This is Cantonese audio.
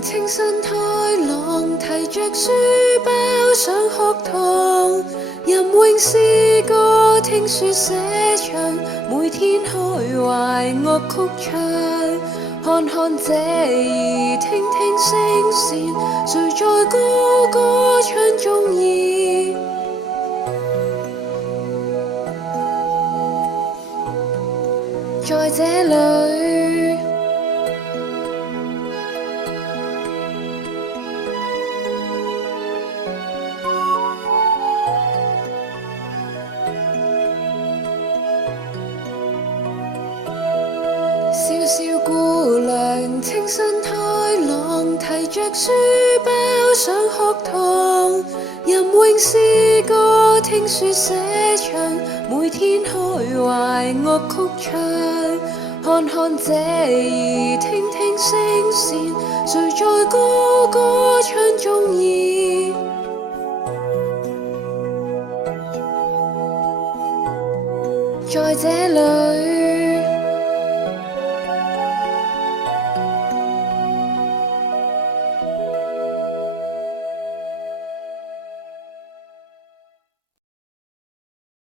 清新開朗，提着書包上學堂，任詠詩歌，聽書寫唱，每天開懷樂曲唱。看看這兒，聽聽聲線，誰在高歌唱中意？在這裡，小小姑娘清新開朗，提着書包上學堂，任詠詩歌，聽書寫唱，每天開懷樂曲唱。看看這兒，聽聽聲線，誰在高歌唱中意？在這裡。